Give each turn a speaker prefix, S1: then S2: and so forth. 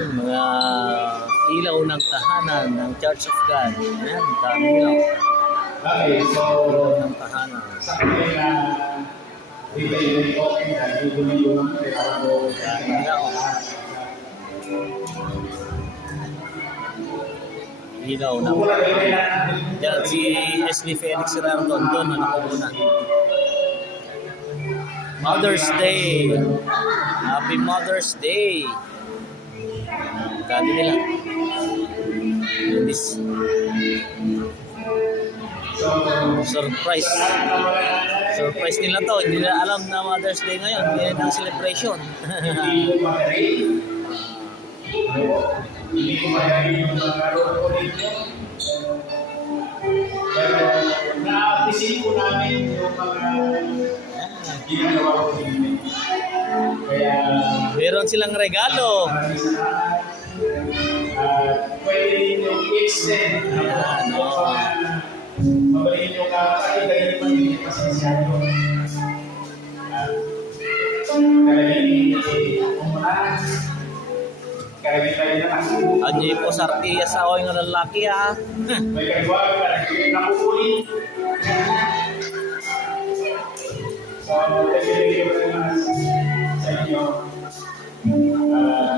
S1: Yan, mga ilaw ng tahanan ng Church of God. Yan, dami ilaw.
S2: Okay, so
S1: Ilaw ng tahanan.
S2: sa kanila dito yung dahil bumili yung.
S1: Dami ilaw. Ilaw na. Yan, si Leslie Felix Rardon doon, ano ko muna. Mother's Day. Happy Mother's Day. Dami nila. This
S2: So,
S1: surprise. Surprise nila to. Hindi nila alam na Mother's Day ngayon. Hindi na ng celebration.
S2: na-appreciate ko namin yung mga ginagawa ko dito.
S1: Meron silang regalo.
S2: pwede rin yung extend.
S1: Ayan,
S2: Ano
S1: oo.
S2: pa mabalik yung kakailan pa yung pasensyado. At Karagin umulan. Karagin tayo na ang
S1: Anyo po sa oy nga lalaki ha.
S2: May kagwag, karagin nakukuli. So, thank you very.